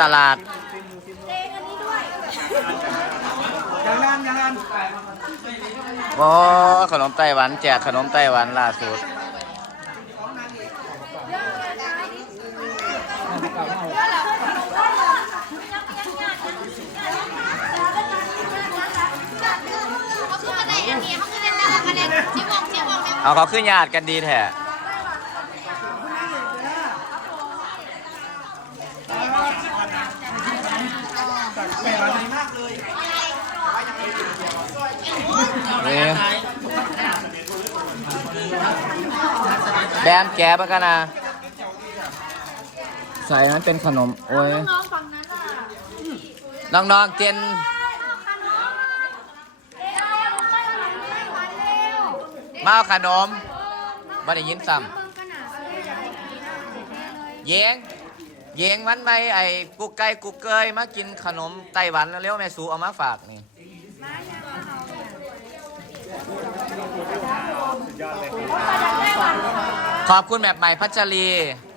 ตลาดอย่างนั้นอย่างนั้นโอ้ขนมไต้หวันแจกขนมไต้หวันล่าสุดเขาขึ้นมาได้อันนี้เขาขึ้นได้แล้วคะแนนชิวงชิวงเนี่ยเอาเขาขึ้นญาติกันดีแท้ แม่ร้านดีมากเลยนี่แบนแกะปะกันนะใส่นั้นเป็นขนม โอ้ยน้องฝั่งนั้นอะน้องๆเจนเร็วไปหลังไปหลังเร็วมาเอาขนมบ่ได้ยินซ้เบิ่งกันหนาเลยใหญ่ดีนะำเยง เยงวันไปไอ้กุกไก่กุกเกยมากินขนมไต้หวันแล้วเร็วแม่สูเอามาฝากนี่ขอบคุณแบบใหม่พัชรี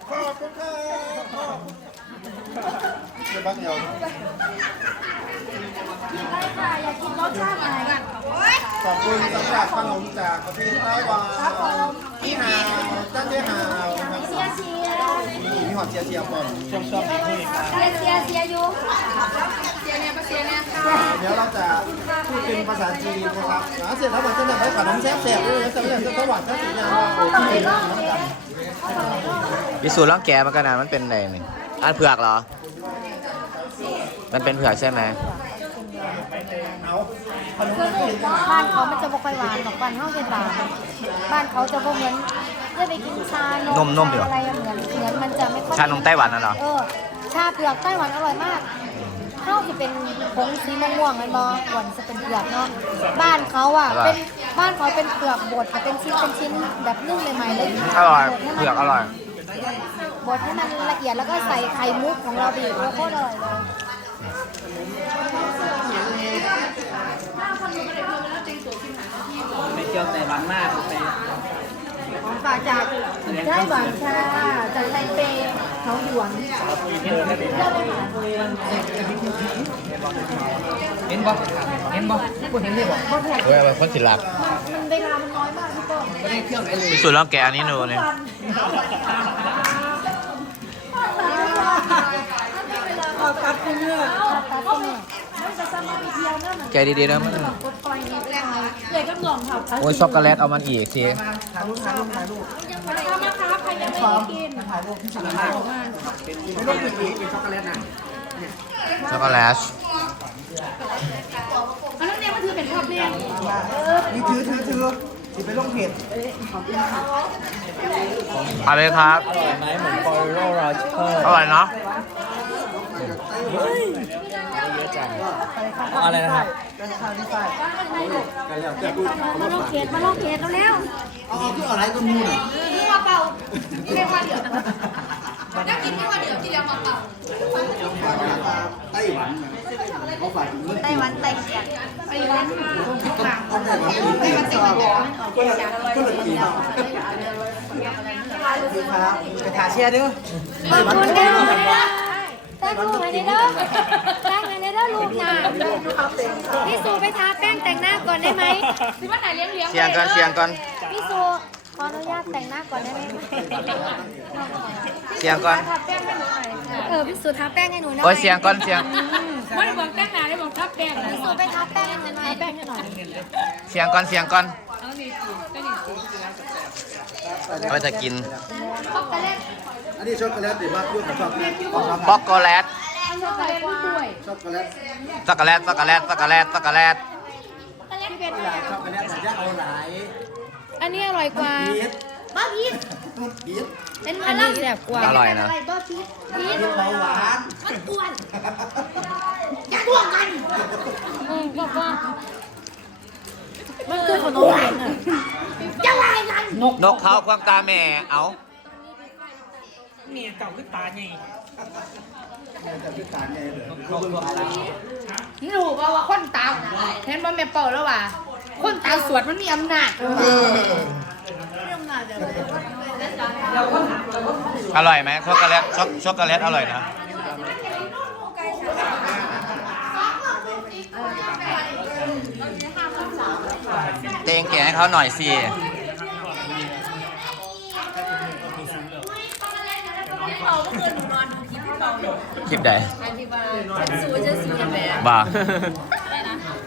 ขอบคุณ สำหรับขนมจากประเทศไต้หวันนี่ฮาวตั้งเจ๊ฮาวนะครับเสียเสียมีหอดเชียร์เชียร์ก่อนชอบชอบดีนี่ครับเสียเสียเสียอยู่เสียเนี่ยเสียเนี่ยค่ะเดี๋ยวเราจะพูดเป็นภาษาจีนนะครับอ่าเสร็จแล้วมันจะได้ขนมแซ่บๆด้วยนะสำหรับสวัสดิ์ทั้งสี่อย่างโอ้ที่นะครับวิสูตรล่องแกะมากันนะมันเป็นอะไรนี่อันเผือกเหรอ มันเป็นเผือกใช่ไหมเอาขนมบ้านเขามันจะบ่ค่อยหวานหรอกบ้านเฮาเป็นหวานบ้านเขาจะบ่เหมือนจะไปกินชานมนมๆดีกว่าอะไรอะเหมือนเหมือนมันจะไม่ค่อยชานมไต้หวันน่ะเหรอ เออชาเผือกไต้หวันอร่อยมากเฮาสิเป็นผงสีม่วงๆเลยบ่หวานจะเป็นเผือกเนาะบ้านเขาอะเป็นบ้านเขาเป็นเผือกบดเป็นชิ้นเป็นชิ้นแบบนึ่งใหม่ๆเลยอร่อยบดให้มัน เผือกอร่อย บดให้มันละเอียดแล้วก็ใส่ไข่มุกของเราไปอีกโอ้โคตรอร่อยเลย ที่ยวไต้หวันมากไปของฝากจากไต้หวันค่ะ จากไทเปเขาหยวนเห็นบ่เห็นบ่พูดเห็นเลยบ่เฮ้ยมันคนสิลักมันเวลามันน้อยมากพี่โป้ไม่ได้เที่ยวไหนเลยวิสูตรล่องแกะอันนี้ดูนี่เอากลับคุณเนี่ยกลับคุณเนี่ยแกะดีๆนะมันเลยก็หน่ องค่ะโอ้ยช็อกโกแลตเอามันอีกสิถ่ายรูปถ่ายรูปถ่ายรูปนะคะใครยังไม่ได้กินถ่ายรูปที่สุดมากไม่ต้องปิดอีกเป็นช็อกโกแลตนะช็อกโกแลตอันนั้นเนี่ยมันคือเป็นภาพเรียนนี่ถือถือถือถือไปลงเพจเอาเลยครับอร่อยไหมเหมือนฟอร์โรราเชอร์อร่อยเนาะ อะไรนะครับกันข้าวที่ใต้กันแล้วจะดูมาลงเขตมาลงเขตแล้วแล้วเอาเอาคืออะไรก็มูน่ะนี่ว่าเป่าเรียกว่าเดี๋ยวนักกินไม่ว่าเดี๋ยวกินแล้วมาเป่าไต้หวันเขาฝากถึงเรื่องไต้หวันไต้เสียไต้หวันเขาได้แบบนี้ที่ชอบก็เลยก็เลยกินเอาคือครับไปถ่ายเชียร์ด้วยขอบคุณเด้อแป้งลูกให้เด้อแป้งให้เด้อ ลูกนะพี่สูไปทาแป้งแต่งหน้าก่อนได้ไหมสิว่าไหนเลี้ยงเลี้ยงเสียงก่อนเสียงก่อนพี่สูขออนุญาตแต่งหน้าก่อนได้ไหมเสียงก่อนทาแป้งให้หนูหน่อยเออพี่สูทาแป้งให้หนูหน่อยโอ้ยเสียงก่อนเสียงไม่ได้บอกแป้งหนาได้บอกทับแป้งพี่สูไปทาแป้งให้หนูหน่อยแป้งให้หน่อยเสียงก่อนเสียงก่อนเอาจะกินช็อกโกแลตอันนี้ช็อกโกแลตหรือว่าพูดกับช็อกโกแลตช็อกโกแลต ช็อกโกแลตด้วยช็อกโกแลตช็อกโกแลตช็อกโกแลตช็อกโกแลตช็อกโกแลตช็อกโกแลตแต่จะเอาหลายอันนี้อร่อยกว่า พีชบ้าพีชพีชเป็นอันนี้แซ่บกว่าอร่อยนะอะไรบ้าพีชพีชพีชเบาหวานอืมบอกว่ามันคือขนมเย็นอะนกเขาความตาแม่เอาเมียเก่าขึ้นตาไง นี่ดูป่าวกว่าคนตาเห็นว่าแม่เป่าแล้ววะาคนตาสวดมันมีอำนาจอร่อยไหมช็อกโกแลตช็อกช็อกโกแลตอร่อยนะเตงเก่งให้เขาหน่อยสิเมื่อคืนหน่อยสิ ลิปใดบ้า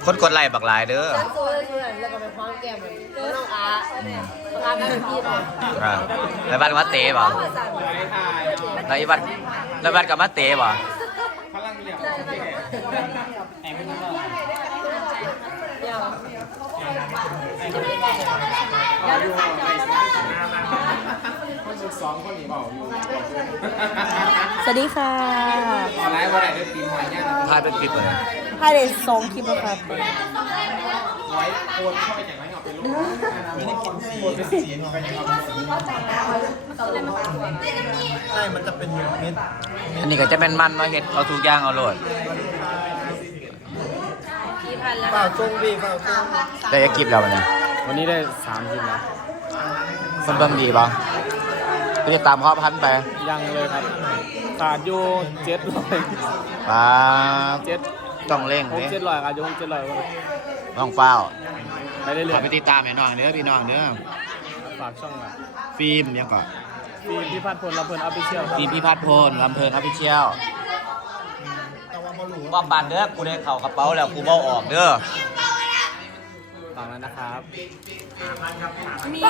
คนกดไลค์บักหลายเด้อสู้สู้แล้วก็ไปพร้อมแก้มเลยน้องอาอาเป็นพี่เลยอ่าแล้วบ้านก็มาเตะบ่แล้วอีบ้านแล้วบ้านก็มาเตะบ่ ค Dạ. นสิบสองคนนี้บอกอยู่สวัสดีค่ะอะไรว่าได้ตีมหอยเนี่ยถ่ายเป็นคลิปเลยพายเดสสองคลิปแล้วครับไว้โคนเข้าไปอย่างไรเอาไปลูกมีในคนสีเป็นสีเนาะใช่มันจะเป็นเม็ดอันนี้ก็จะเป็นมันมาเฮ็ดเอาทุกอย่างเอาโลด เปล่าจงบีเปล่าจงได้จะคลิปแล้ววันนี้วันนี้ได้สามทีมแล้วคนเบิ่งดีป่ะก็จะตามข้อพันไปยังเลยครับขาดอยู่เจ็ดร้อยป้าเจ็ดต้องเร่งหกเด้เจ็ดร้อยขาดอยู่หกเจ็ดร้อยน้องเฝ้าไปเรื่ขออยไปติดตามให้น้องเด้อพี่น้องเด้อๆฝากช่องอะฟิล์มยังก่อนพี่พี่พัฒน์พลลำเพลินออฟฟิเชียลฟิล์มพี่พัฒน์พลลำเพลินออฟฟิเชียล ว่าปันเด้อกูได้เข่ากระเป๋าแล้วกูเบ้าออกเด้อฝากนั้นนะครับมีเ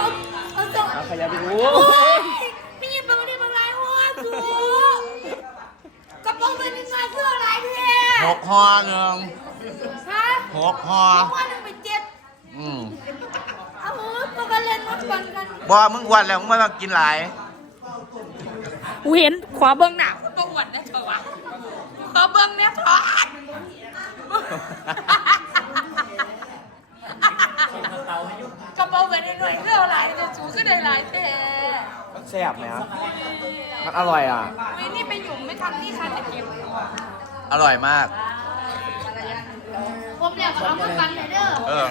อาขยับไปดูมีบางทีบางรายหัวจูกระโปรงเป็นงานเพื่ออะไรแท้หกหอหนึ่งฮะหกหอหัวหนึ่งเป็นเจ็ดอืมเอาหูปกันเล่นมาปันกันบ่มึงอ้วันแล้วมึงไม่มากินหลายกูเห็นขวาเบื้องหน้า บื้องเนี่ยพอดกระเป๋าเงินหน่อยเพื่ออะไรจะสูงขึ้นได้หลายแต่แซ่บไหมครับมันอร่อยอะ วินี่ไปหยุ่มไม่ทำที่คันแต่เก็บอร่อยมาก ผมอยากเอามากันเลยเด้อเออ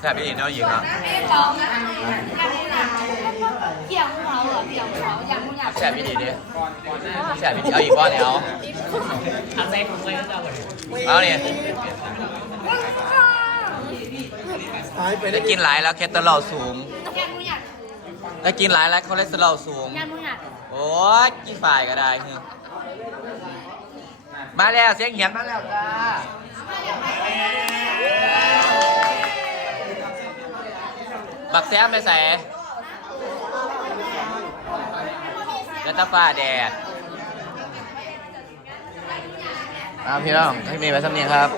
แซ่บพี่เนาะหญิงเนาะไม่ลองนะเกี่ยวหัวเหรอเกี่ยวหัว อย่างมึงอยากแซ่บพี่ดีดิแซ่บพี่ดีเอาอีกก้อนเดียวเอาเนี่ยหายไปได้กินหลายแล้วเคสเตอรอลสูงอย่างมึงอยากได้กินหลายแล้วคอเลสเตอรอลสูงอย่างมึงอยากโอ้ยกินฝ่ายก็ได้คือมาแล้วเสียงเหียนมาแล้วจ้าบักแซมไปใส่ แล้วตาฟ้าแดดเอาพี่น้องให้มีไว้สำเนียงครับ